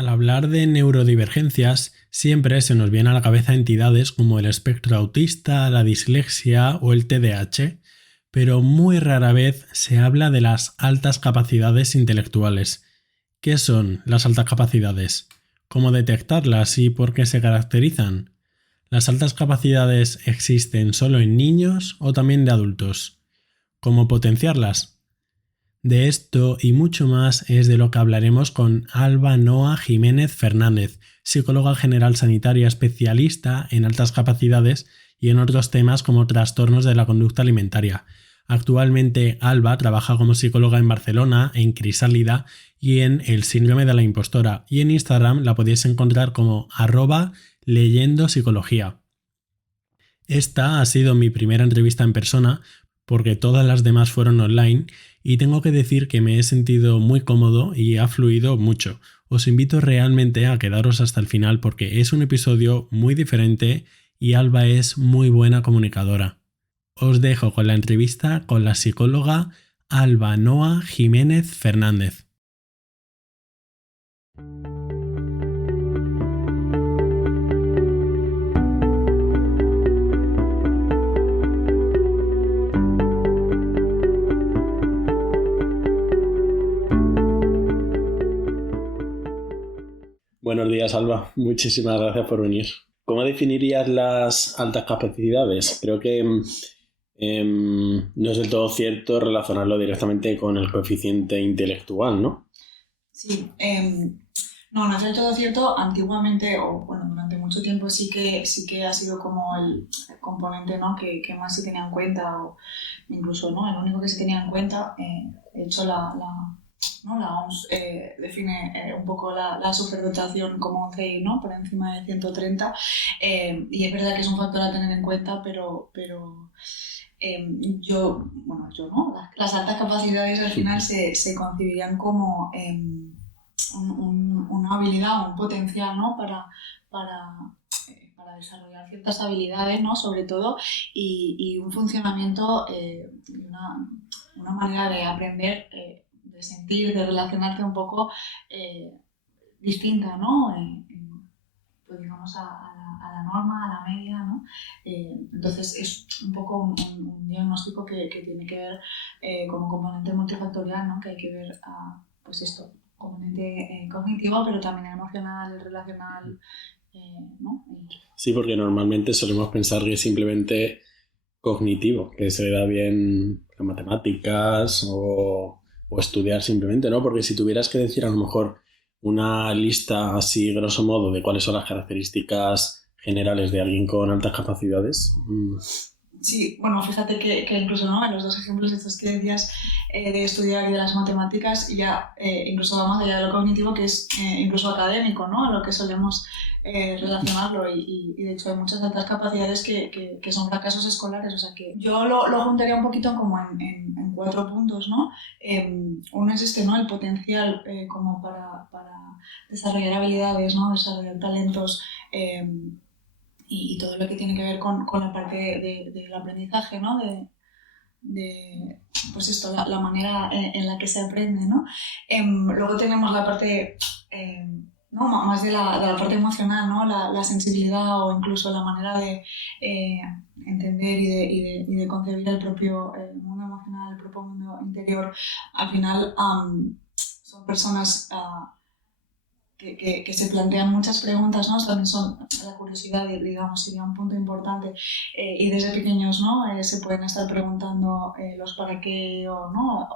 Al hablar de neurodivergencias, siempre se nos viene a la cabeza entidades como el espectro autista, la dislexia o el TDAH, pero muy rara vez se habla de las altas capacidades intelectuales. ¿Qué son las altas capacidades? ¿Cómo detectarlas y por qué se caracterizan? ¿Las altas capacidades existen solo en niños o también de adultos? ¿Cómo potenciarlas? De esto y mucho más es de lo que hablaremos con Alba Noa Jiménez Fernández, psicóloga general sanitaria especialista en altas capacidades y en otros temas como trastornos de la conducta alimentaria. Actualmente Alba trabaja como psicóloga en Barcelona, en Crisálida y en El síndrome de la impostora, y en Instagram la podéis encontrar como @leyendopsicología. Esta ha sido mi primera entrevista en persona porque todas las demás fueron online y tengo que decir que me he sentido muy cómodo y ha fluido mucho. Os invito realmente a quedaros hasta el final porque es un episodio muy diferente y Alba es muy buena comunicadora. Os dejo con la entrevista con la psicóloga Alba Noa Jiménez Fernández. Buenos días, Alba. Muchísimas gracias por venir. ¿Cómo definirías las altas capacidades? Creo que no es del todo cierto relacionarlo directamente con el coeficiente intelectual, ¿no? Sí, no es del todo cierto. Antiguamente, o bueno, durante mucho tiempo sí que ha sido como el componente, ¿no?, que más se tenía en cuenta, o incluso, ¿no?, el único que se tenía en cuenta. De hecho, la OMS define un poco la superdotación como 11, ¿no?, por encima de 130, y es verdad que es un factor a tener en cuenta, pero yo no. Las altas capacidades al final se concibirían como una habilidad o un potencial, ¿no?, para desarrollar ciertas habilidades, ¿no?, sobre todo, y un funcionamiento, una manera de aprender, de sentir, de relacionarse un poco distinta, ¿no?, pues digamos a la norma, a la media, ¿no? Entonces es un poco un diagnóstico que tiene que ver como componente multifactorial, ¿no?, que hay que ver pues esto, componente cognitivo, pero también emocional, relacional, ¿no? Sí, porque normalmente solemos pensar que es simplemente cognitivo, que se le da bien las matemáticas o estudiar simplemente, ¿no? Porque si tuvieras que decir a lo mejor una lista así, grosso modo, de cuáles son las características generales de alguien con altas capacidades. Sí, bueno, fíjate que incluso, ¿no?, en los dos ejemplos estos que decías de estudiar y de las matemáticas, ya incluso va más allá de lo cognitivo, que es incluso académico, ¿no?, a lo que solemos relacionarlo, y de hecho hay muchas altas capacidades que son fracasos escolares. O sea que yo lo juntaría un poquito como en 4 puntos, ¿no? Uno es ¿no?, el potencial como para desarrollar habilidades, ¿no?, desarrollar talentos, y todo lo que tiene que ver con la parte del aprendizaje, ¿no?, pues esto, la manera en la que se aprende, ¿no? Luego tenemos la parte, ¿no?, más de la parte emocional, ¿no?, la sensibilidad, o incluso la manera de entender y de concebir el propio mundo emocional, el propio mundo interior. Al final son personas que se plantean muchas preguntas, ¿no? También son la curiosidad, digamos, sería un punto importante, y desde pequeños, ¿no?, se pueden estar preguntando los para qué, o no,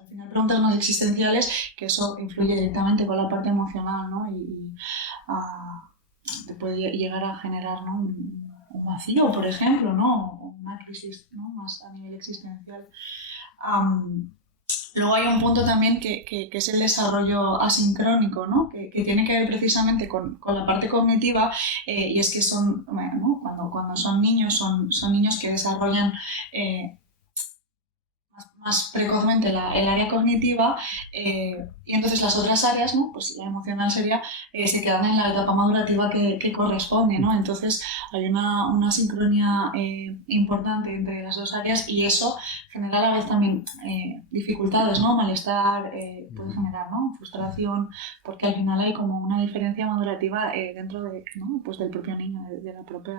al final preguntas más existenciales, que eso influye directamente con la parte emocional, ¿no? Y te puede llegar a generar, ¿no?, un vacío, por ejemplo, ¿no?, o una crisis, ¿no?, más a nivel existencial. Luego hay un punto también que es el desarrollo asincrónico, ¿no?, que tiene que ver precisamente con la parte cognitiva, y es que son, bueno, ¿no?, cuando son niños, son niños que desarrollan más precozmente el área cognitiva y entonces las otras áreas, ¿no? Pues la emocional sería, se quedan en la etapa madurativa que corresponde, ¿no? Entonces hay una sincronía importante entre las dos áreas y eso genera a la vez también dificultades, ¿no? Malestar, puede generar, ¿no? Frustración, porque al final hay como una diferencia madurativa dentro de, ¿no? Pues del propio niño, de la propia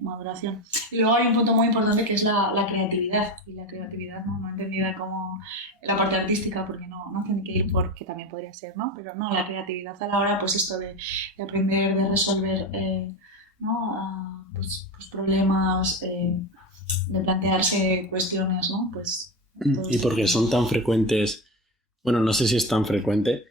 maduración. Y luego hay un punto muy importante que es la creatividad, y la creatividad no entendida como la parte artística, porque no tiene que ir por, que también podría ser, ¿no? Pero no, la creatividad a la hora, pues esto de aprender, de resolver, ¿no? Pues problemas, de plantearse cuestiones, ¿no? Pues... Y porque son tan frecuentes, bueno, no sé si es tan frecuente,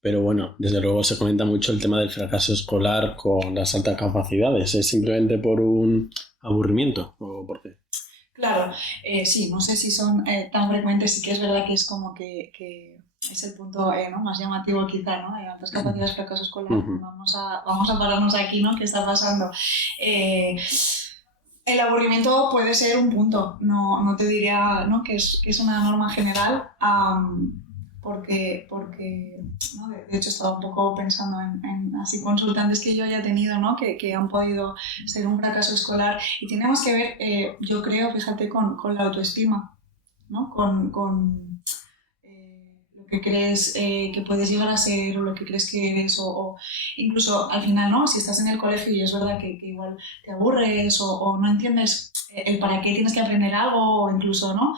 pero bueno, desde luego se comenta mucho el tema del fracaso escolar con las altas capacidades. ¿Es simplemente por un aburrimiento o por qué? Claro, sí, no sé si son tan frecuentes, sí que es verdad que es como que es el punto ¿no? más llamativo quizá, ¿no? Altas capacidades, fracaso escolar. Vamos a pararnos aquí, ¿no? ¿Qué está pasando? El aburrimiento puede ser un punto, no te diría, ¿no? que es una norma general, porque ¿no? De hecho estaba un poco pensando en así consultantes que yo haya tenido, ¿no? que han podido ser un fracaso escolar, y tenemos que ver, yo creo, fíjate, con la autoestima, ¿no? Con lo que crees que puedes llegar a ser o lo que crees que eres, o incluso al final, ¿no? Si estás en el colegio y es verdad que igual te aburres o no entiendes el para qué tienes que aprender algo, o incluso, ¿no?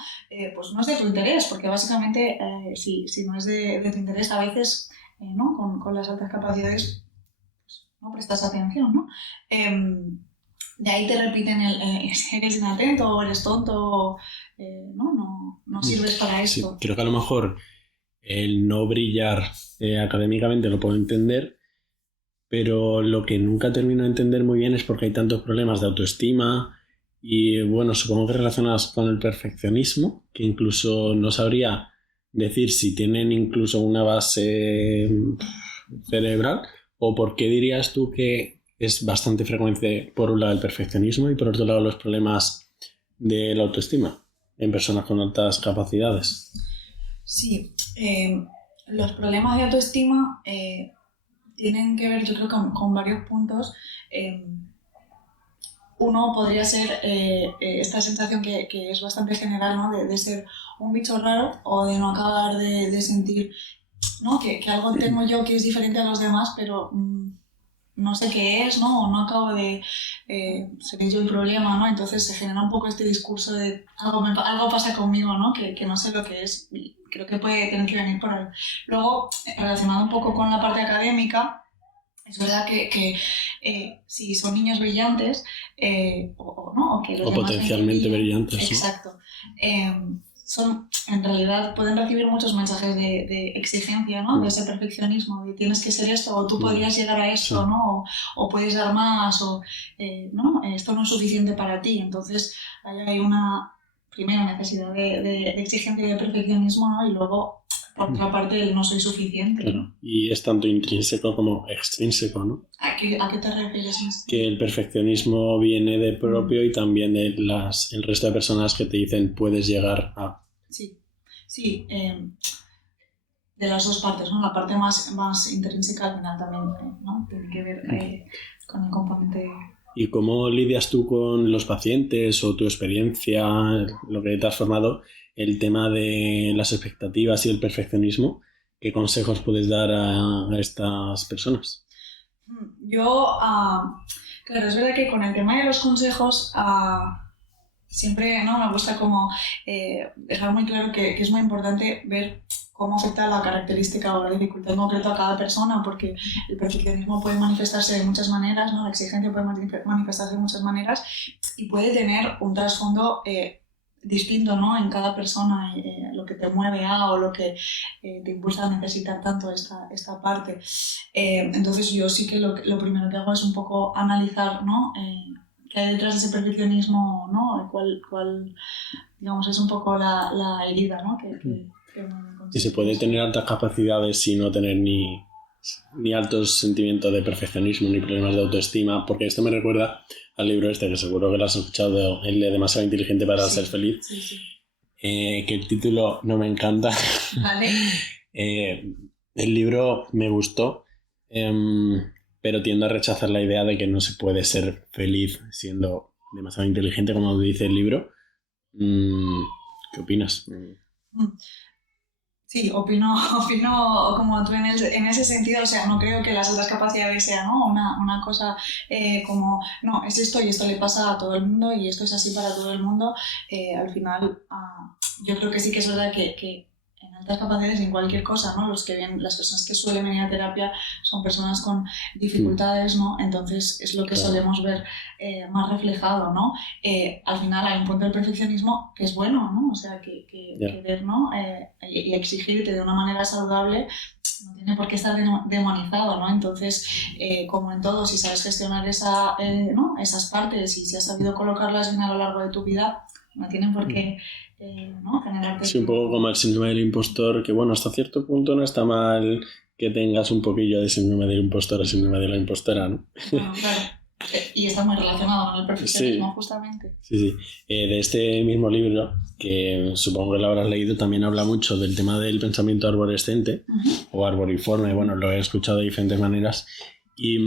Pues no es de tu interés, porque básicamente si no es de tu interés, a veces, ¿no? Con las altas capacidades, pues, no prestas atención, ¿no? De ahí te repiten eres inatento o eres tonto, no sirves para esto. Sí, creo que a lo mejor el no brillar académicamente lo puedo entender, pero lo que nunca termino de entender muy bien es por qué hay tantos problemas de autoestima y, bueno, supongo que relacionados con el perfeccionismo, que incluso no sabría decir si tienen incluso una base cerebral, o por qué dirías tú que es bastante frecuente por un lado el perfeccionismo y por otro lado los problemas de la autoestima en personas con altas capacidades. Sí, los problemas de autoestima tienen que ver, yo creo, con varios puntos. Uno podría ser esta sensación que es bastante general, ¿no? de ser un bicho raro, o de no acabar de sentir, ¿no? que algo tengo yo que es diferente a los demás, pero no sé qué es, ¿no? O no acabo de ser yo el problema, ¿no? Entonces se genera un poco este discurso de algo pasa conmigo, ¿no? Que no sé lo que es, y creo que puede tener que venir por ahí. Luego, relacionado un poco con la parte académica, es verdad que si son niños brillantes, o que los o potencialmente brillantes, exacto, en realidad pueden recibir muchos mensajes de exigencia, ¿no? De ese perfeccionismo, de tienes que ser esto, o tú podrías llegar a esto, sí. ¿no? O puedes dar más, o ¿no? Esto no es suficiente para ti. Entonces hay una primera necesidad de exigencia y de perfeccionismo, ¿no? Y luego, por otra parte, el no soy suficiente. Claro. Y es tanto intrínseco como extrínseco, ¿no? ¿A qué te refieres? Que el perfeccionismo viene de propio y también de el resto de personas que te dicen puedes llegar a... Sí, de las dos partes, ¿no? La parte más intrínseca al final también, ¿no? Tiene que ver con el componente... ¿Y cómo lidias tú con los pacientes o tu experiencia, lo que te has formado, el tema de las expectativas y el perfeccionismo? ¿Qué consejos puedes dar a estas personas? Yo, claro, es verdad que con el tema de los consejos siempre, ¿no? Me gusta como dejar muy claro que es muy importante ver cómo afecta la característica o la dificultad en concreto a cada persona, porque el perfeccionismo puede manifestarse de muchas maneras, ¿no? La exigencia puede manifestarse de muchas maneras y puede tener un trasfondo distinto, ¿no? En cada persona, lo que te mueve o lo que te impulsa a necesitar tanto esta parte. Entonces yo sí que lo primero que hago es un poco analizar, ¿no? Qué hay detrás de ese perfeccionismo, ¿no? ¿Cuál digamos, es un poco la herida, ¿no? Y se puede tener altas capacidades sin no tener ni altos sentimientos de perfeccionismo ni problemas de autoestima, porque esto me recuerda al libro este, que seguro que lo has escuchado, el de Demasiado inteligente para ser feliz. Sí. que el título no me encanta. Vale. El libro me gustó, pero tiendo a rechazar la idea de que no se puede ser feliz siendo demasiado inteligente, como dice el libro. ¿Qué opinas? Sí, opino como tú en ese sentido, o sea, no creo que las altas capacidades sean, ¿no? Una cosa como, no, es esto y esto le pasa a todo el mundo y esto es así para todo el mundo. Al final, yo creo que sí que es verdad que en altas capacidades, en cualquier cosa, ¿no? Las personas que suelen venir a terapia son personas con dificultades, ¿no? Entonces es lo que solemos ver más reflejado, ¿no? Al final hay un punto del perfeccionismo que es bueno, ¿no? O sea, que ver, ¿no? Y exigirte de una manera saludable no tiene por qué estar demonizado, ¿no? Entonces, como en todo, si sabes gestionar ¿no? esas partes y si has sabido colocarlas bien a lo largo de tu vida, no tienen por qué ¿no? generarte... Sí, un poco como el síndrome del impostor, que bueno, hasta cierto punto no está mal que tengas un poquillo de síndrome del impostor o síndrome de la impostora, ¿no? Bueno, claro. Y está muy relacionado con el perfeccionismo, justamente. Sí. De este mismo libro, que supongo que lo habrás leído, también habla mucho del tema del pensamiento arborescente o arboriforme. Bueno, lo he escuchado de diferentes maneras y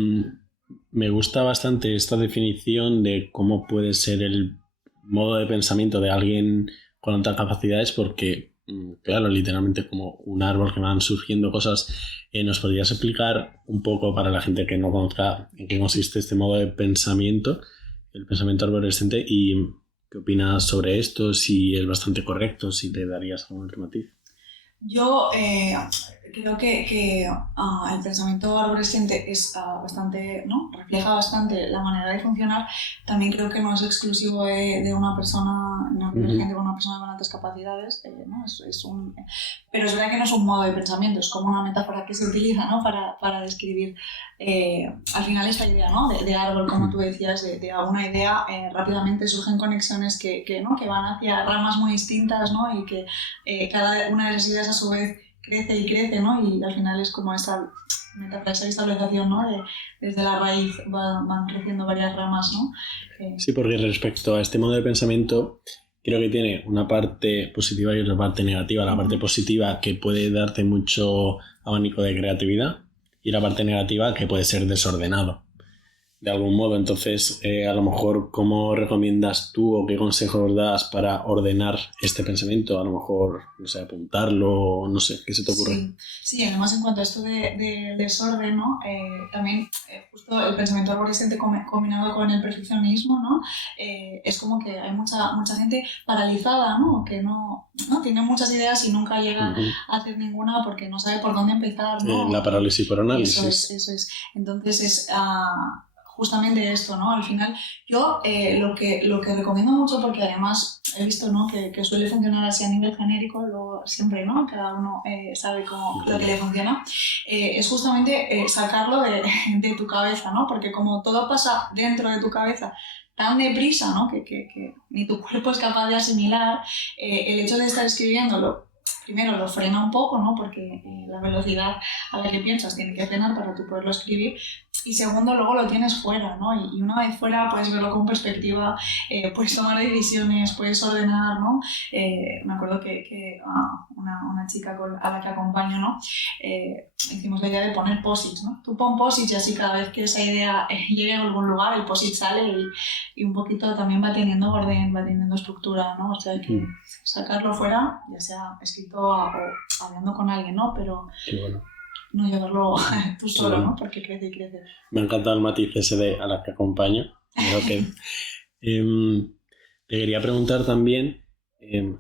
me gusta bastante esta definición de cómo puede ser el modo de pensamiento de alguien con altas capacidades, porque, claro, literalmente como un árbol que van surgiendo cosas. ¿Nos podrías explicar un poco para la gente que no conozca en qué consiste este modo de pensamiento, el pensamiento arborescente, y qué opinas sobre esto, si es bastante correcto, si le darías algún otro matiz? Yo creo que el pensamiento arborescente es bastante, ¿no? Refleja bastante la manera de funcionar. También creo que no es exclusivo de una persona neurodivergente con una persona con altas capacidades, ¿no? Pero es verdad que no es un modo de pensamiento, es como una metáfora que se utiliza, ¿no? para describir al final esta idea, ¿no? de árbol, como tú decías, de alguna idea, rápidamente surgen conexiones ¿no? que van hacia ramas muy distintas, ¿no? Y que cada una de esas ideas a su vez crece y crece, ¿no? Y al final es como esta metáfora, esa visualización, ¿no? Desde la raíz van creciendo varias ramas, ¿no? Sí, porque respecto a este modo de pensamiento, creo que tiene una parte positiva y otra parte negativa. La parte positiva, que puede darte mucho abanico de creatividad, y la parte negativa, que puede ser desordenado de algún modo. Entonces, a lo mejor, ¿cómo recomiendas tú o qué consejos das para ordenar este pensamiento? A lo mejor, no sé, apuntarlo, no sé, ¿qué se te ocurre? Sí, además en cuanto a esto de desorden, ¿no? También justo el pensamiento arborescente combinado con el perfeccionismo, ¿no? Es como que hay mucha gente paralizada, ¿no? Que no tiene muchas ideas y nunca llega a hacer ninguna porque no sabe por dónde empezar, ¿no? La parálisis por análisis. Eso es. Entonces es justamente esto, ¿no? Al final yo lo que recomiendo mucho, porque además he visto, ¿no? que suele funcionar así a nivel genérico, luego siempre, ¿no? Cada uno sabe lo que le funciona, es justamente sacarlo de tu cabeza, ¿no? Porque como todo pasa dentro de tu cabeza tan deprisa, ¿no? que ni tu cuerpo es capaz de asimilar, el hecho de estar escribiéndolo, primero lo frena un poco, ¿no? Porque la velocidad a la que piensas tiene que frenar para tú poderlo escribir. Y segundo, luego lo tienes fuera, ¿no? Y una vez fuera puedes verlo con perspectiva, puedes tomar decisiones, puedes ordenar, ¿no? Me acuerdo que una chica a la que acompaño, ¿no? Hicimos la idea de poner posits, ¿no? Tú pon posits y así cada vez que esa idea llegue a algún lugar, el posit sale y un poquito también va teniendo orden, va teniendo estructura, ¿no? O sea que sacarlo fuera, ya sea escrito o hablando con alguien, ¿no? Pero... Qué bueno. No llevarlo tú solo, ¿no? Porque crece y crece. Me ha encantado el matiz ese de a las que acompaño. Creo que te quería preguntar también,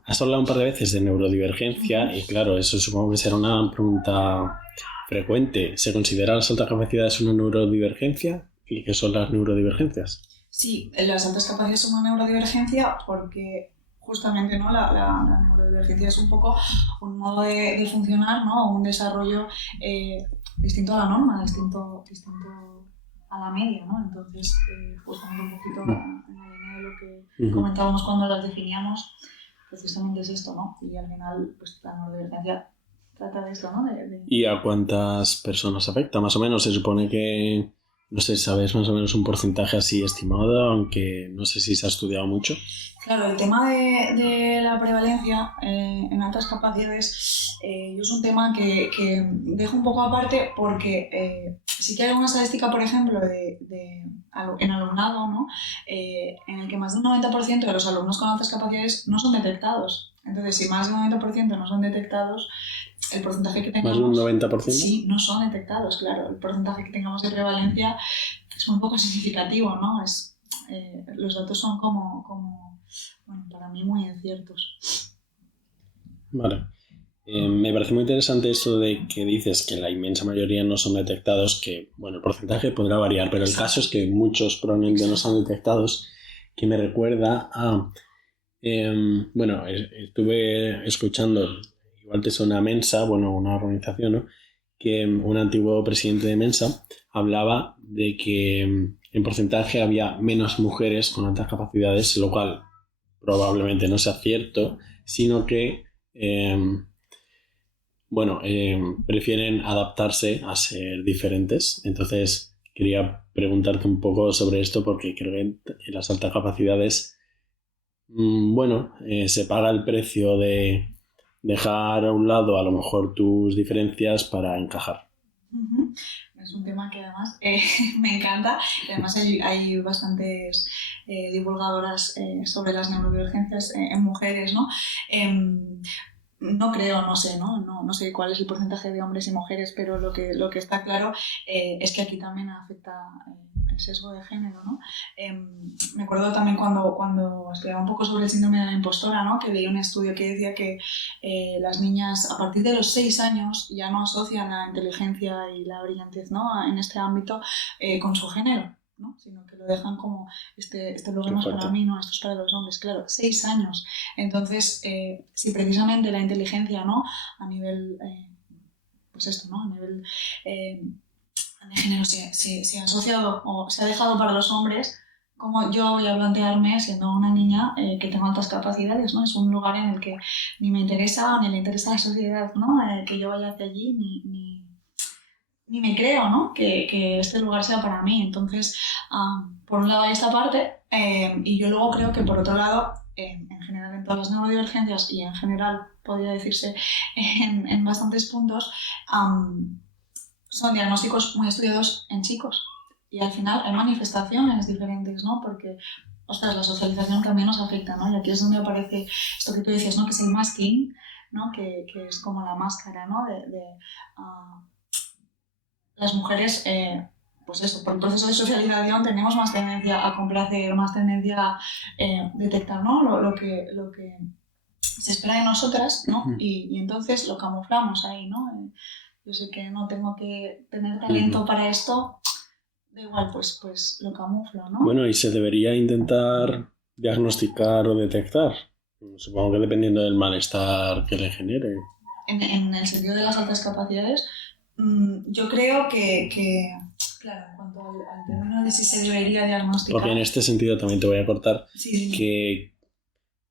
has hablado un par de veces de neurodivergencia y claro, eso supongo que será una pregunta frecuente. ¿Se considera las altas capacidades una neurodivergencia? ¿Y qué son las neurodivergencias? Sí, las altas capacidades son una neurodivergencia porque justamente, ¿no? La neurodivergencia es un poco un modo de funcionar, ¿no? Un desarrollo distinto a la norma, distinto a la media, ¿no? Entonces, justamente un poquito en la línea de lo que comentábamos cuando las definíamos, precisamente es esto, ¿no? Y al final, pues la neurodivergencia trata de esto, ¿no? ¿Y a cuántas personas afecta? Más o menos, se supone que No sé, ¿sabes más o menos un porcentaje así estimado? Aunque no sé si se ha estudiado mucho. Claro, el tema de la prevalencia en altas capacidades yo es un tema que dejo un poco aparte porque sí que hay una estadística, por ejemplo, en alumnado, ¿no? En el que más del 90% de los alumnos con altas capacidades no son detectados. Entonces, si más del 90% no son detectados, el porcentaje que tengamos... ¿Más de un 90%? Sí, no son detectados, claro. El porcentaje que tengamos de prevalencia es muy poco significativo, ¿no? Los datos son bueno, para mí muy inciertos. Vale. Me parece muy interesante esto de que dices que la inmensa mayoría no son detectados, que, bueno, el porcentaje podrá variar, pero el caso es que muchos probablemente no son detectados, que me recuerda a... bueno, estuve escuchando, igual te suena Mensa, bueno, una organización, ¿no? Que un antiguo presidente de Mensa hablaba de que en porcentaje había menos mujeres con altas capacidades, lo cual probablemente no sea cierto, sino que... bueno, prefieren adaptarse a ser diferentes. Entonces, quería preguntarte un poco sobre esto porque creo que en las altas capacidades, bueno, se paga el precio de dejar a un lado a lo mejor tus diferencias para encajar. Uh-huh. Es un tema que además me encanta. Además hay bastantes divulgadoras sobre las neurodivergencias en mujeres, ¿no? No creo, no sé, no sé cuál es el porcentaje de hombres y mujeres, pero lo que está claro es que aquí también afecta el sesgo de género, ¿no? Me acuerdo también cuando estudiaba un poco sobre el síndrome de la impostora, ¿no? Que leí un estudio que decía que las niñas a partir de los 6 años ya no asocian la inteligencia y la brillantez, ¿no? En este ámbito con su género, ¿no? Sino que lo dejan como este lugar no es para mí, no, esto es para los hombres. Claro, 6 años. Entonces, si precisamente la inteligencia, ¿no? A nivel, pues esto, ¿no? A nivel de género se ha asociado o se ha dejado para los hombres, como yo voy a plantearme siendo una niña que tengo altas capacidades, ¿no? Es un lugar en el que ni me interesa ni le interesa a la sociedad, ¿no? Que yo vaya hacia allí, ni me creo, ¿no? Que este lugar sea para mí. Entonces, por un lado hay esta parte y yo luego creo que por otro lado, en general en todas las neurodivergencias y en general podría decirse en bastantes puntos, son diagnósticos muy estudiados en chicos y al final hay manifestaciones diferentes, ¿no? Porque, ostras, la socialización también nos afecta, ¿no? Y aquí es donde aparece esto que tú dices, ¿no? Que es el masking, ¿no? Que es como la máscara, ¿no? Las mujeres, pues eso, por el proceso de socialización tenemos más tendencia a complacer, más tendencia a detectar, ¿no? Lo que se espera de nosotras, ¿no? Y entonces lo camuflamos ahí, ¿no? Yo sé que no tengo que tener talento para esto, da igual, pues lo camuflo, ¿no? Bueno, y se debería intentar diagnosticar o detectar. Supongo que dependiendo del malestar que le genere. En el sentido de las altas capacidades, yo creo que claro, en cuanto al término de si se debería diagnosticar... Porque en este sentido también te voy a cortar, sí. Que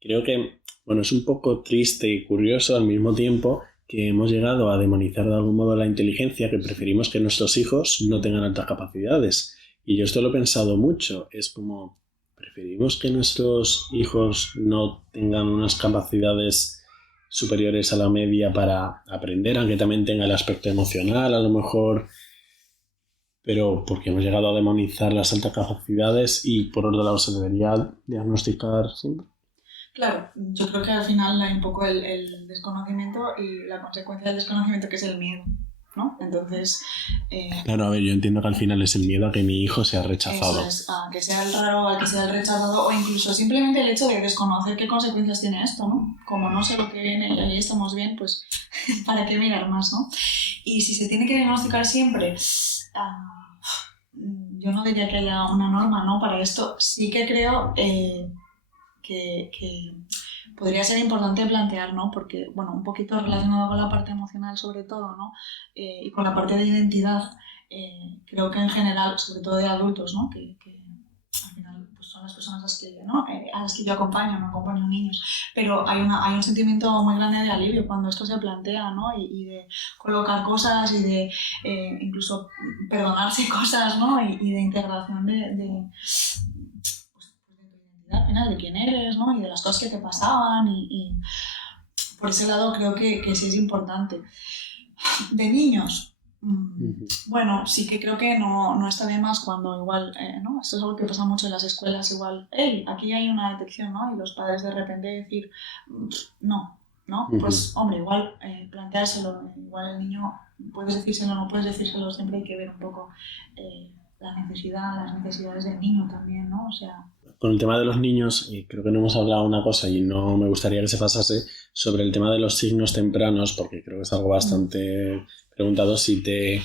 creo que, bueno, es un poco triste y curioso al mismo tiempo que hemos llegado a demonizar de algún modo la inteligencia, que preferimos que nuestros hijos no tengan altas capacidades. Y yo esto lo he pensado mucho, es como, preferimos que nuestros hijos no tengan unas capacidades superiores a la media para aprender, aunque también tenga el aspecto emocional, a lo mejor, pero porque hemos llegado a demonizar las altas capacidades y por otro lado se debería diagnosticar siempre. Claro, yo creo que al final hay un poco el desconocimiento y la consecuencia del desconocimiento que es el miedo, ¿no? Entonces... Claro, a ver, yo entiendo que al final es el miedo a que mi hijo sea rechazado. Eso es, a que sea el raro, a que sea el rechazado o incluso simplemente el hecho de desconocer qué consecuencias tiene esto, ¿no? Como no sé lo que viene y ahí estamos bien, pues ¿para qué mirar más, no? Y si se tiene que diagnosticar siempre... yo no diría que haya una norma, ¿no? Para esto sí que creo que podría ser importante plantear, ¿no? Porque, bueno, un poquito relacionado con la parte emocional sobre todo, ¿no? Y con la parte de identidad, creo que en general, sobre todo de adultos, ¿no? Que al final pues son las personas a las que yo acompaño, no acompaño niños, pero hay un sentimiento muy grande de alivio cuando esto se plantea, ¿no? Y de colocar cosas y de incluso perdonarse cosas, ¿no? Y de integración de tu identidad al final, de quién eres, ¿no? Y de las cosas que te pasaban y por ese lado creo que sí es importante. De niños, bueno, sí que creo que no está de más cuando igual, ¿no? Esto es algo que pasa mucho en las escuelas, igual, hey, aquí hay una detección, ¿no? Y los padres de repente decir, no, ¿no? Pues, hombre, igual planteárselo, igual el niño, puedes decírselo o no puedes decírselo, siempre hay que ver un poco las necesidades del niño también, ¿no? O sea... Con el tema de los niños, creo que no hemos hablado una cosa y no me gustaría que se pasase sobre el tema de los signos tempranos, porque creo que es algo bastante preguntado. Si te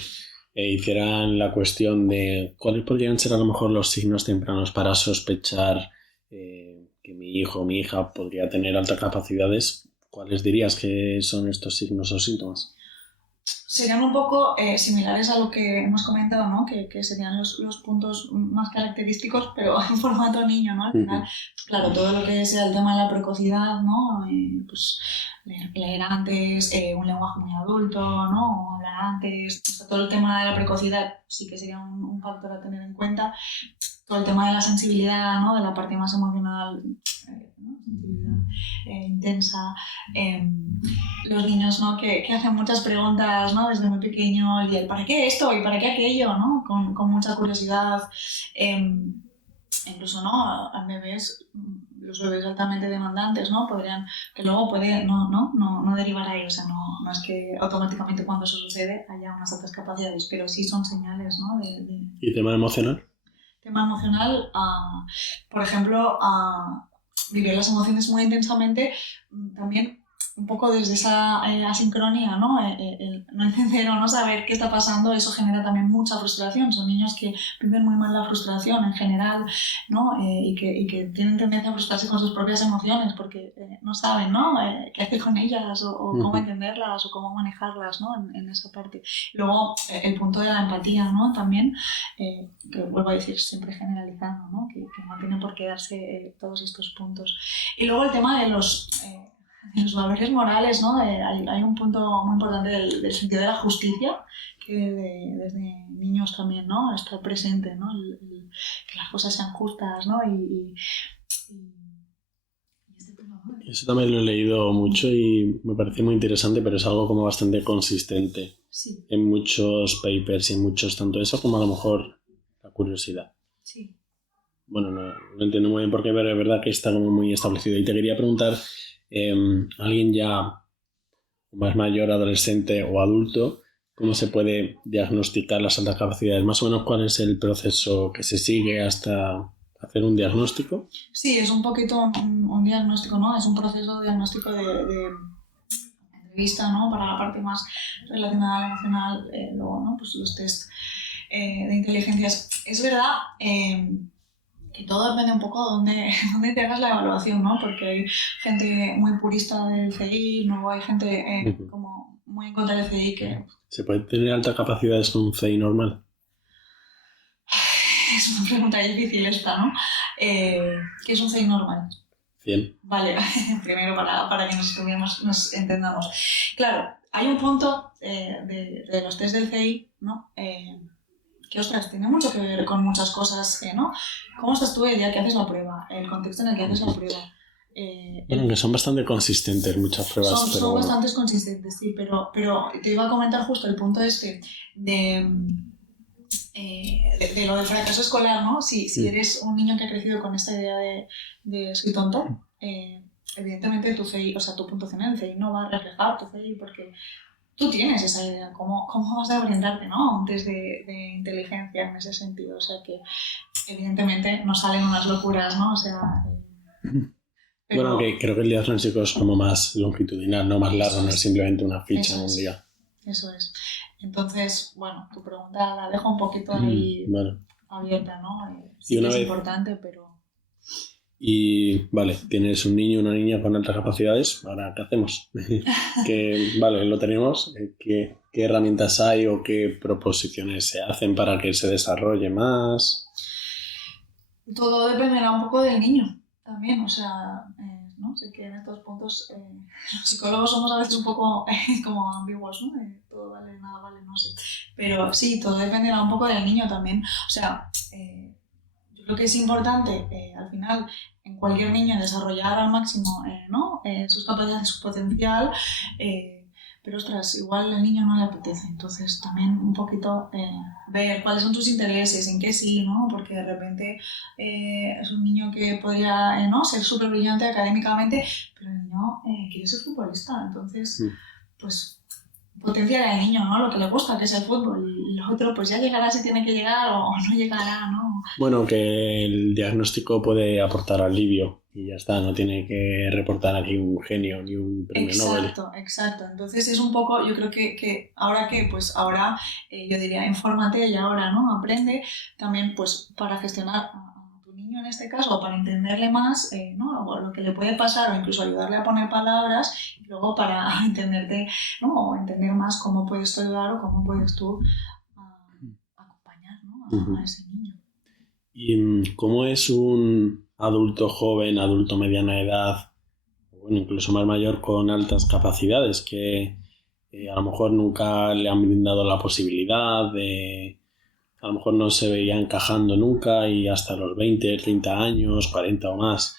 hicieran la cuestión de cuáles podrían ser a lo mejor los signos tempranos para sospechar que mi hijo o mi hija podría tener altas capacidades, ¿cuáles dirías que son estos signos o síntomas? Serían un poco similares a lo que hemos comentado, ¿no? Que serían los puntos más característicos, pero en formato niño, ¿no? Al final, claro, todo lo que sea el tema de la precocidad, ¿no? Pues leer antes, un lenguaje muy adulto, ¿no? O hablar antes, o sea, todo el tema de la precocidad sí que sería un factor a tener en cuenta. Todo el tema de la sensibilidad, ¿no? De la parte más emocional, ¿no? Sensibilidad intensa. Los niños, ¿no? que hacen muchas preguntas, ¿no? Desde muy pequeños, y el ¿para qué esto? ¿Y para qué aquello? ¿No? Con mucha curiosidad. Incluso, ¿no? A bebés, los bebés altamente demandantes, ¿no? Que luego puede no derivar a ello. O sea, no es que automáticamente cuando eso sucede haya unas altas capacidades, pero sí son señales, ¿no? ¿Y tema emocional? Tema emocional, por ejemplo, vivir las emociones muy intensamente, también un poco desde esa asincronía, ¿no? El no entender o no saber qué está pasando, eso genera también mucha frustración. Son niños que viven muy mal la frustración en general, ¿no? Y que tienen tendencia a frustrarse con sus propias emociones porque no saben, ¿no? Qué hacer con ellas o cómo entenderlas o cómo manejarlas, ¿no? En esa parte. Luego, el punto de la empatía, ¿no? También, que vuelvo a decir, siempre generalizando, ¿no? Que no tiene por qué darse todos estos puntos. Y luego el tema de los valores morales, ¿no? Hay un punto muy importante del sentido de la justicia, que desde niños también, ¿no? Está presente, ¿no? Que las cosas sean justas, ¿no? Eso también lo he leído mucho y me parece muy interesante, pero es algo como bastante consistente. Sí. En muchos papers y en muchos, tanto eso como a lo mejor la curiosidad. Sí. Bueno, no entiendo muy bien por qué, pero es verdad que está como muy establecido. Y te quería preguntar, alguien ya más mayor, adolescente o adulto, ¿cómo se puede diagnosticar las altas capacidades? Más o menos, ¿cuál es el proceso que se sigue hasta hacer un diagnóstico? Sí, es un poquito un diagnóstico, ¿no? Es un proceso de diagnóstico de entrevista, ¿no? Para la parte más relacionada a la emocional, luego, ¿no? Pues los test de inteligencias. Es verdad que todo depende un poco de dónde te hagas la evaluación, ¿no? Porque hay gente muy purista del CI, luego hay gente como muy en contra del CI que... ¿Se puede tener altas capacidades con un CI normal? Es una pregunta difícil esta, ¿no? ¿Qué es un CI normal? 100. Vale, primero para que nos entendamos. Claro, hay un punto de los test del CI, ¿no? Que, ostras, tiene mucho que ver con muchas cosas, ¿no? ¿Cómo estás tú el día que haces la prueba? El contexto en el que haces la prueba. Bueno, que son bastante consistentes muchas pruebas. Son bastante consistentes, sí, pero te iba a comentar justo el punto este de lo del fracaso escolar, ¿no? Si eres un niño que ha crecido con esta idea de soy tonto, evidentemente tu CI, o sea, tu puntuación en el CI no va a reflejar tu CI porque tú tienes esa idea. ¿Cómo vas a orientarte, ¿no? A un test de inteligencia en ese sentido? O sea que evidentemente no salen unas locuras, ¿no? O sea... Bueno, que creo que el diagnóstico es como más longitudinal, no más largo, no es simplemente una ficha en un día. Eso es. Entonces, bueno, tu pregunta la dejo un poquito ahí abierta, ¿no? Sí que es importante, pero... Y vale, tienes un niño o una niña con altas capacidades, ¿ahora qué hacemos? Vale, lo tenemos, ¿qué herramientas hay o qué proposiciones se hacen para que se desarrolle más? Todo dependerá un poco del niño también, o sea, ¿no? Sé que en estos puntos los psicólogos somos a veces un poco como ambiguos, ¿no? Todo vale, nada vale, no sé. Pero sí, todo dependerá un poco del niño también. O sea, yo creo que es importante al final en cualquier niño desarrollar al máximo ¿no? Sus capacidades, su potencial. Pero ostras, igual al niño no le apetece, entonces también un poquito ver cuáles son sus intereses, en qué sí, ¿no? Porque de repente es un niño que podría ¿no? ser súper brillante académicamente, pero el niño quiere ser futbolista, entonces pues potenciar al niño, ¿no? Lo que le gusta, que es el fútbol, y lo otro pues ya llegará si tiene que llegar o no llegará, ¿no? Bueno, que el diagnóstico puede aportar alivio y ya está, no tiene que reportar aquí un genio ni un premio Nobel. Exacto. Entonces es un poco, yo creo que ahora pues ahora yo diría, infórmate y ahora, ¿no? Aprende también pues para gestionar a tu niño en este caso, para entenderle más, ¿no? Lo que le puede pasar o incluso ayudarle a poner palabras y luego para entenderte, ¿no? O entender más cómo puedes tú ayudar o cómo puedes tú acompañar, ¿no? A ese niño. ¿Y cómo es un adulto joven, adulto mediana edad, bueno, incluso más mayor con altas capacidades que a lo mejor nunca le han brindado la posibilidad de, a lo mejor no se veía encajando nunca y hasta los 20, 30 años, 40 o más,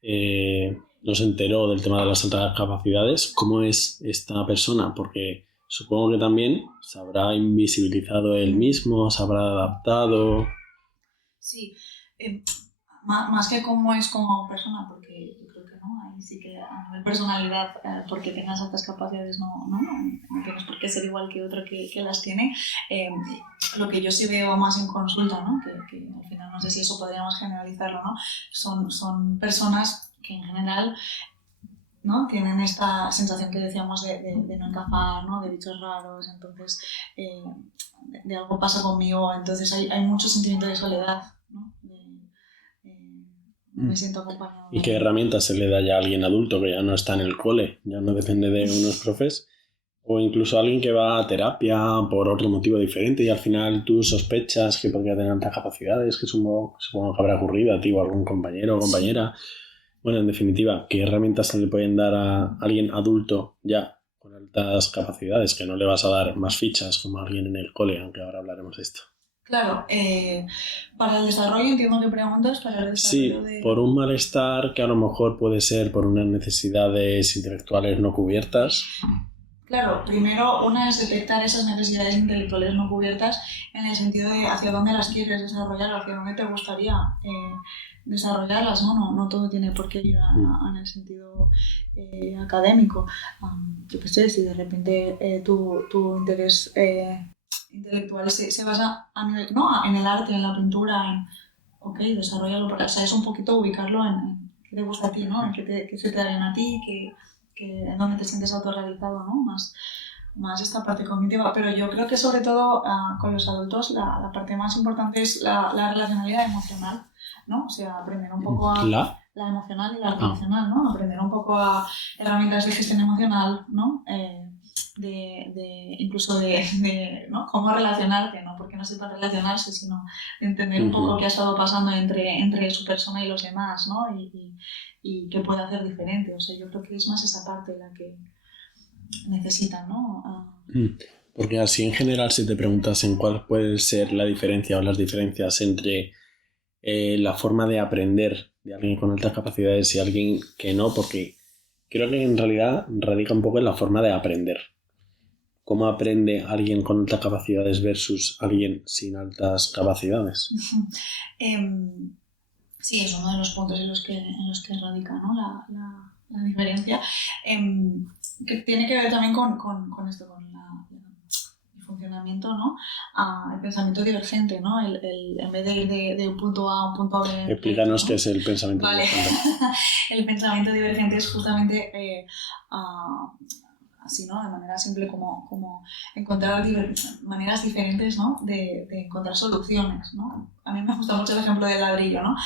no se enteró del tema de las altas capacidades? ¿Cómo es esta persona? Porque supongo que también se habrá invisibilizado él mismo, se habrá adaptado. Sí, más que cómo es como persona, porque yo creo que no, ahí sí que a nivel personalidad, porque tengas altas capacidades, no tienes por qué ser igual que otro que las tiene. Lo que yo sí veo más en consulta, ¿no? que al final no sé si eso podríamos generalizarlo, ¿no? Son personas que en general, ¿no? Tienen esta sensación que decíamos de no encajar, ¿no? De bichos raros, entonces de algo pasa conmigo, entonces hay mucho sentimiento de soledad, ¿no? No me siento acompañado. ¿Y qué herramientas se le da ya a alguien adulto que ya no está en el cole, ya no depende de unos profes? O incluso a alguien que va a terapia por otro motivo diferente y al final tú sospechas que podría tener tantas capacidades, que supongo que habrá ocurrido a ti o a algún compañero o compañera. Bueno, en definitiva, ¿qué herramientas se le pueden dar a alguien adulto ya con altas capacidades, que no le vas a dar más fichas como a alguien en el cole, aunque ahora hablaremos de esto? Claro, para el desarrollo, entiendo que preguntas, para el desarrollo Sí, por un malestar que a lo mejor puede ser por unas necesidades intelectuales no cubiertas. Claro, primero una es detectar esas necesidades intelectuales no cubiertas en el sentido de hacia dónde las quieres desarrollar, hacia dónde te gustaría desarrollarlas, ¿no? No todo tiene por qué ir en el sentido académico. Yo qué sé, si de repente tu interés intelectual se basa a nivel, ¿no? En el arte, en la pintura, desarrollalo, o sea, es un poquito ubicarlo en qué te gusta a ti, ¿no? En qué se te da bien a ti, en dónde te sientes autorrealizado, ¿no? Más esta parte cognitiva, pero yo creo que sobre todo con los adultos la parte más importante es la relacionalidad emocional, ¿no? O sea, aprender un poco a la emocional y la relacional, ¿no? Aprender un poco a herramientas de gestión emocional, ¿no? Incluso de ¿no? cómo relacionarte, no porque no sepa relacionarse, sino de entender un poco qué ha estado pasando entre su persona y los demás, ¿no? Y qué puede hacer diferente. O sea, yo creo que es más esa parte la que necesitan, ¿no? Porque así en general, si te preguntas en cuál puede ser la diferencia o las diferencias entre la forma de aprender de alguien con altas capacidades y alguien que no, porque creo que en realidad radica un poco en la forma de aprender. ¿Cómo aprende alguien con altas capacidades versus alguien sin altas capacidades? Sí, es uno de los puntos en los que radica, ¿no? la diferencia. Que tiene que ver también con esto, con el funcionamiento, ¿no? El pensamiento divergente, ¿no? En vez de ir de un punto A a un punto B. Explícanos qué es el pensamiento divergente. El pensamiento divergente es justamente así, ¿no? De manera simple como encontrar maneras diferentes, ¿no? de encontrar soluciones, ¿no? A mí me gusta mucho el ejemplo del ladrillo, ¿no?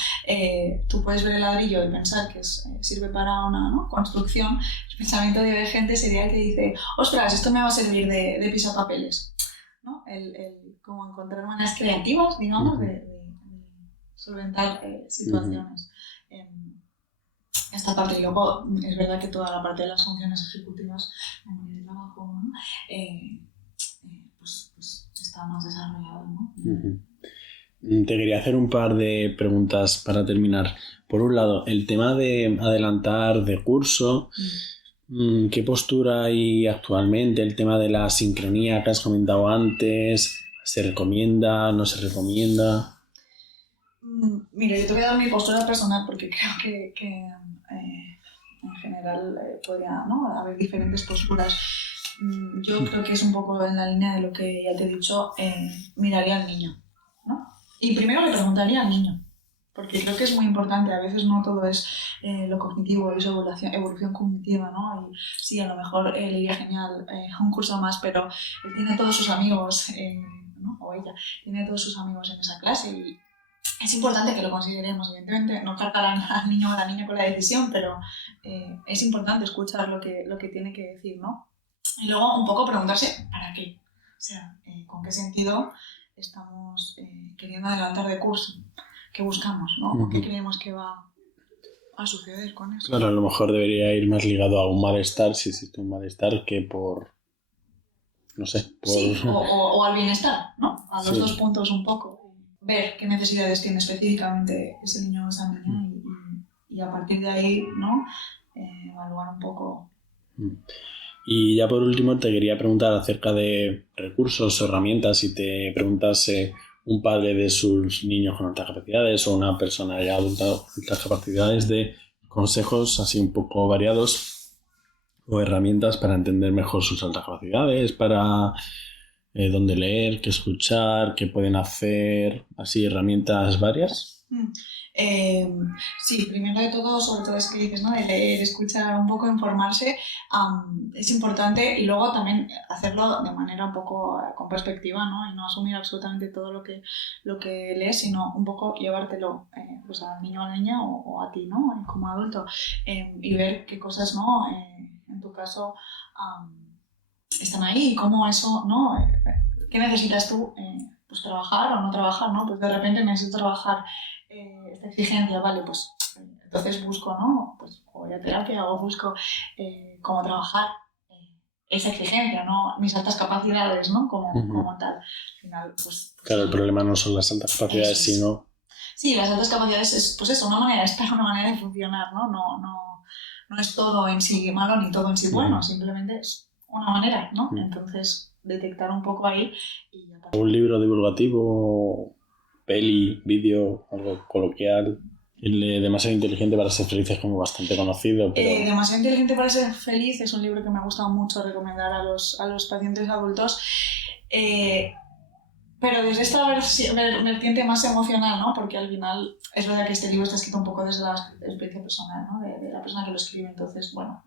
Tú puedes ver el ladrillo y pensar que sirve para una, ¿no? construcción. El pensamiento divergente sería el que dice, ostras, esto me va a servir de pisapapeles, ¿no? Como encontrar maneras creativas, digamos, de solventar situaciones. Esta parte, y luego es verdad que toda la parte de las funciones ejecutivas de trabajo, ¿no? Pues está más desarrollado, ¿no? Te quería hacer un par de preguntas para terminar. Por un lado, el tema de adelantar de curso, ¿qué postura hay actualmente? El tema de la sincronía que has comentado antes, ¿se recomienda, no se recomienda? Mira, yo te voy a dar mi postura personal porque creo que en general podría, ¿no?, haber diferentes posturas. Yo creo que es un poco en la línea de lo que ya te he dicho, miraría al niño, ¿no? Y primero le preguntaría al niño, porque creo que es muy importante. A veces no todo es lo cognitivo, es evolución cognitiva, ¿no? Y sí, a lo mejor le iría genial un curso más, pero él tiene todos sus amigos, ¿no? O ella tiene todos sus amigos en esa clase y es importante que lo consideremos. Evidentemente no cargar al niño o a la niña con la decisión, pero es importante escuchar lo que tiene que decir, ¿no? Y luego un poco preguntarse ¿para qué? O sea, ¿con qué sentido estamos queriendo adelantar de curso? ¿Qué buscamos, no? ¿Qué creemos que va a suceder con eso? Claro, a lo mejor debería ir más ligado a un malestar, si existe un malestar, que por... no sé, por... Sí, o al bienestar, ¿no? A los dos puntos un poco. Ver qué necesidades tiene específicamente ese niño o esa niña y a partir de ahí, ¿no? Evaluar un poco. Y ya por último te quería preguntar acerca de recursos o herramientas. Si te preguntase un padre de sus niños con altas capacidades o una persona ya adulta con altas capacidades, de consejos así un poco variados o herramientas para entender mejor sus altas capacidades, para dónde leer, qué escuchar, qué pueden hacer, así herramientas varias. Sí, primero de todo, sobre todo es que dices, ¿no?, de leer, escuchar, un poco informarse, es importante, y luego también hacerlo de manera un poco con perspectiva, ¿no? Y no asumir absolutamente todo lo que lees, sino un poco llevártelo pues al niño o a la niña o a ti, ¿no?, como adulto, y ver qué cosas, ¿no?, en tu caso están ahí y cómo eso, ¿no?, qué necesitas tú, pues trabajar o no trabajar, ¿no? Pues de repente necesito trabajar esta exigencia, vale, pues entonces busco, ¿no?, pues o voy a terapia o busco cómo trabajar esa exigencia, ¿no?, mis altas capacidades, ¿no?, como tal. Al final, pues claro, el problema no son las altas capacidades, sino... Sí, las altas capacidades es, pues eso, una manera de estar, una manera de funcionar, ¿no? No es todo en sí malo ni todo en sí bueno, simplemente es una manera, ¿no? Entonces, detectar un poco ahí y... Un libro divulgativo, peli, vídeo, algo coloquial. El de Demasiado inteligente para ser feliz es como bastante conocido, pero... Demasiado inteligente para ser feliz es un libro que me ha gustado mucho recomendar a los pacientes adultos, pero desde esta vertiente más emocional, ¿no? Porque al final es verdad que este libro está escrito un poco desde la experiencia personal, ¿no?, de la persona que lo escribe. Entonces, bueno,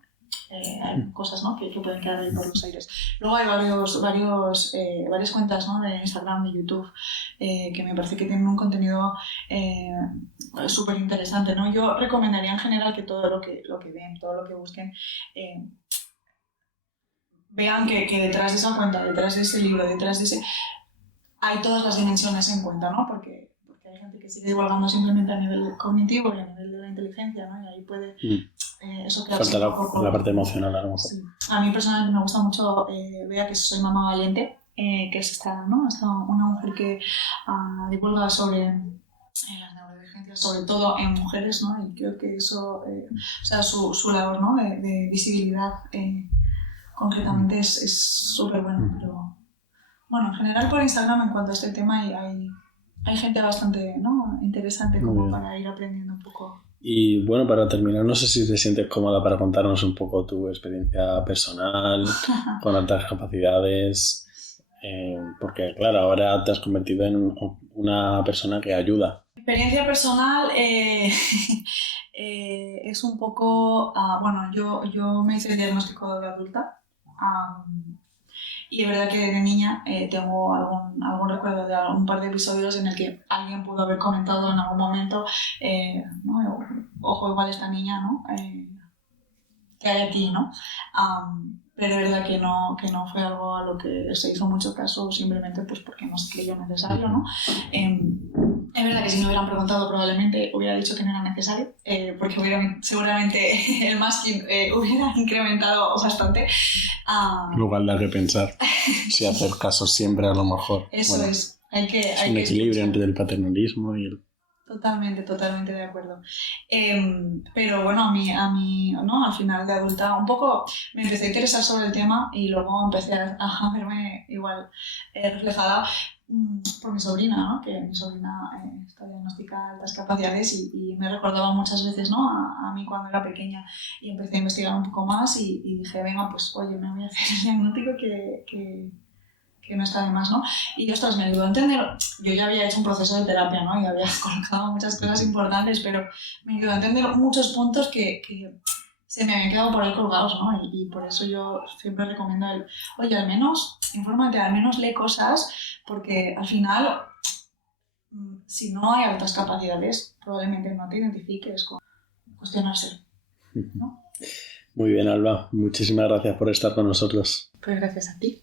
hay cosas, ¿no?, que pueden quedar ahí por los aires. Luego hay varias cuentas, ¿no?, de Instagram, de YouTube, que me parece que tienen un contenido súper interesante, ¿no? Yo recomendaría en general que todo lo que ven, todo lo que busquen, vean que detrás de esa cuenta, detrás de ese libro, detrás de ese... hay todas las dimensiones en cuenta, ¿no? Porque hay gente que sigue divulgando simplemente a nivel cognitivo y a nivel de la inteligencia, ¿no? Y ahí puede... eso falta la parte emocional a lo mejor. Sí. A mí personalmente me gusta mucho Bea, que soy mamá valiente, que es una mujer que divulga sobre las neurodivergencias, sobre todo en mujeres, ¿no? Y creo que eso, o sea, su labor, ¿no?, de visibilidad concretamente es súper buena. Pero bueno, en general por Instagram, en cuanto a este tema, hay gente bastante, ¿no?, interesante como para ir aprendiendo un poco. Y bueno, para terminar, no sé si te sientes cómoda para contarnos un poco tu experiencia personal con altas capacidades, porque claro, ahora te has convertido en una persona que ayuda. Mi experiencia personal es un poco, bueno, yo me hice el diagnóstico de adulta. Y es verdad que de niña tengo algún recuerdo de un par de episodios en el que alguien pudo haber comentado en algún momento, ¿no?, ojo, igual esta niña, ¿no?, que hay aquí, ¿no? Pero es verdad que no fue algo a lo que se hizo mucho caso, simplemente pues porque no se creyó necesario, ¿no? Es Es verdad que si no hubieran preguntado probablemente hubiera dicho que no era necesario, porque seguramente el masking hubiera incrementado bastante. Igual da que pensar si hacer caso siempre a lo mejor. Eso bueno, es. Hay que un equilibrio escuchar. entre el paternalismo y el... Totalmente de acuerdo. Pero bueno, a mí, ¿no? Al final de adulta un poco me empecé a interesar sobre el tema y luego empecé a verme igual reflejada por mi sobrina, ¿no? Que mi sobrina está diagnosticada de altas capacidades y me recordaba muchas veces, ¿no? A mí cuando era pequeña y empecé a investigar un poco más y dije, venga, pues oye, me voy a hacer el diagnóstico que no está de más, ¿no? Y ostras, me ayudó a entender, yo ya había hecho un proceso de terapia, ¿no? Y había colocado muchas cosas importantes, pero me ayudó a entender muchos puntos que se me habían quedado por ahí colgados, ¿no? Y por eso yo siempre recomiendo oye, al menos infórmate, al menos lee cosas, porque al final, si no hay altas capacidades, probablemente no te identifiques con cuestionarse, ¿no? Muy bien, Alba. Muchísimas gracias por estar con nosotros. Pues gracias a ti.